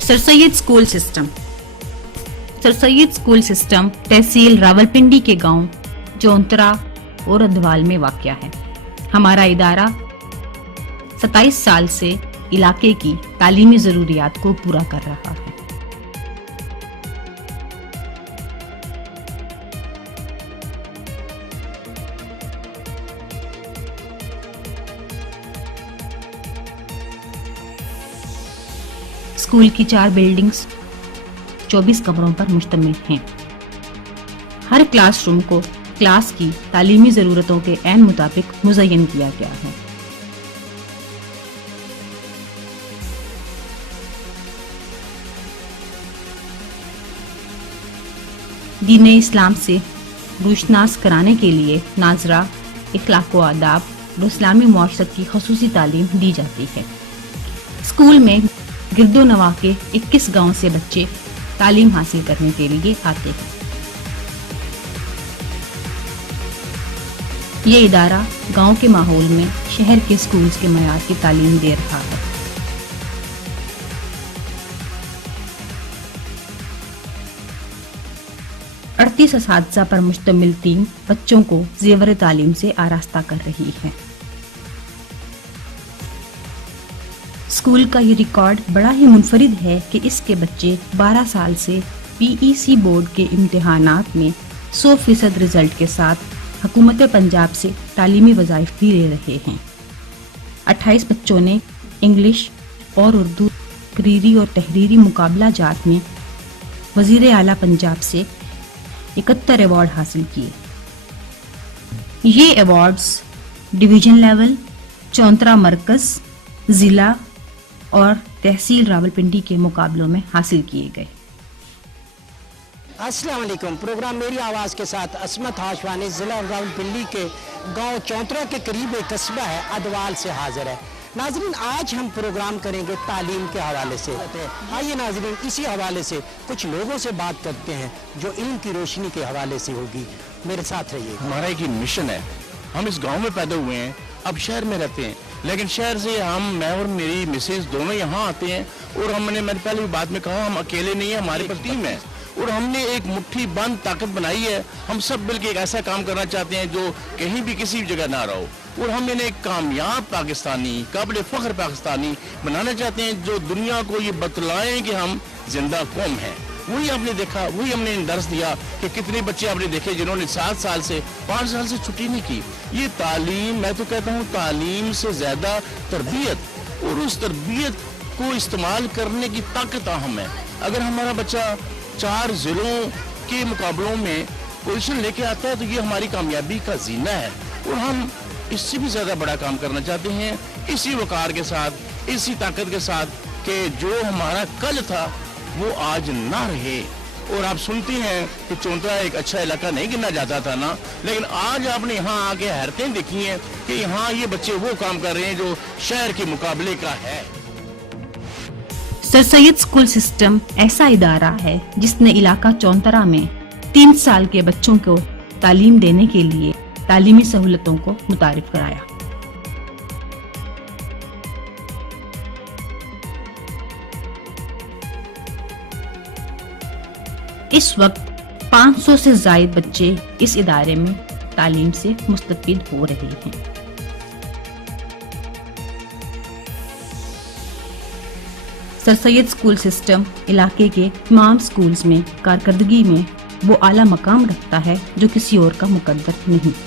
سر سید school system تحصیل راولپنڈی کے گاؤں چونترا اور ادوال میں واقع ہے۔ ہمارا ادارہ 27 سال سے علاقے کی تعلیمی ضروریات کو پورا کر رہا ہے۔ اسکول کی 4 بلڈنگز 24 کمروں پر مشتمل ہیں۔ ہر کلاس روم کو کلاس کی تعلیمی ضرورتوں کے عین مطابق مزین کیا گیا ہے۔ دین اسلام سے روشناس کرانے کے لیے ناظرہ، اخلاق و آداب اور اسلامی معاشرت کی خصوصی تعلیم دی جاتی ہے۔ اسکول میں گرد و نواح کے 21 گاؤں سے بچے تعلیم حاصل کرنے کے لیے آتے ہیں۔ یہ ادارہ گاؤں کے ماحول میں شہر کے اسکولز کے معیار کی تعلیم دے رہا ہے۔ اڑتیس اساتذہ پر مشتمل ٹیم بچوں کو زیور تعلیم سے آراستہ کر رہی ہے۔ اسکول کا یہ ریکارڈ بڑا ہی منفرد ہے کہ اس کے بچے 12 سال سے PEC بورڈ کے امتحانات میں 100% رزلٹ کے ساتھ حکومت پنجاب سے تعلیمی وظائف بھی لے رہے ہیں۔ 28 بچوں نے انگلش اور اردو تقریری اور تحریری مقابلہ جات میں وزیر اعلیٰ پنجاب سے 71 ایوارڈ حاصل کیے۔ یہ ایوارڈز ڈویژن لیول، چونترا مرکز، ضلع اور تحصیل راولپنڈی کے مقابلوں میں حاصل کیے گئے۔ السلام علیکم۔ پروگرام میری آواز کے ساتھ عصمت ہاشوانی ضلع راولپنڈی کے گاؤں چونترا کے قریب ایک قصبہ ہے ادوال سے حاضر ہے۔ ناظرین، آج ہم پروگرام کریں گے تعلیم کے حوالے سے۔ آئیے ناظرین، اسی حوالے سے کچھ لوگوں سے بات کرتے ہیں جو علم کی روشنی کے حوالے سے ہوگی۔ میرے ساتھ رہیے۔ ہمارا ایک مشن ہے، ہم اس گاؤں میں پیدا ہوئے ہیں، اب شہر میں رہتے ہیں، لیکن شہر سے میں اور میری مسز دونوں یہاں آتے ہیں، اور میں نے پہلے بھی بات میں کہا، ہم اکیلے نہیں ہیں، ہمارے پاس ٹیم ہے، اور ہم نے ایک مٹھی بند طاقت بنائی ہے۔ ہم سب مل کے ایک ایسا کام کرنا چاہتے ہیں جو کہیں بھی کسی جگہ نہ رہو، اور ہم انہیں ایک کامیاب پاکستانی، قابل فخر پاکستانی بنانا چاہتے ہیں جو دنیا کو یہ بتلائیں کہ ہم زندہ قوم ہیں۔ وہی ہم نے دیکھا، وہی ہم نے درس دیا کہ کتنے بچے آپ نے دیکھے جنہوں نے 7 سال سے 5 سال سے چھٹی نہیں کی۔ یہ تعلیم، میں تو کہتا ہوں تعلیم سے زیادہ تربیت، اور اس تربیت کو استعمال کرنے کی طاقت اہم ہے۔ اگر ہمارا بچہ 4 ضلعوں کے مقابلوں میں پوزیشن لے کے آتا ہے تو یہ ہماری کامیابی کا زینہ ہے، اور ہم اس سے بھی زیادہ بڑا کام کرنا چاہتے ہیں، اسی وقار کے ساتھ، اسی طاقت کے ساتھ کہ جو ہمارا کل تھا وہ آج نہ رہے۔ اور آپ سنتے ہیں کہ چونترا ایک اچھا علاقہ نہیں گنا جاتا تھا نا، لیکن آج آپ نے یہاں آ کے حیرتیں دیکھی ہیں کہ یہاں یہ بچے وہ کام کر رہے ہیں جو شہر کے مقابلے کا ہے۔ سر سید اسکول سسٹم ایسا ادارہ ہے جس نے علاقہ چونترا میں 3 سال کے بچوں کو تعلیم دینے کے لیے تعلیمی سہولتوں کو متعارف کرایا۔ اس وقت 500 سے زائد بچے اس ادارے میں تعلیم سے مستفید ہو رہے ہیں۔ سر سید اسکول سسٹم علاقے کے تمام اسکولز میں کارکردگی میں وہ اعلیٰ مقام رکھتا ہے جو کسی اور کا مقدر نہیں۔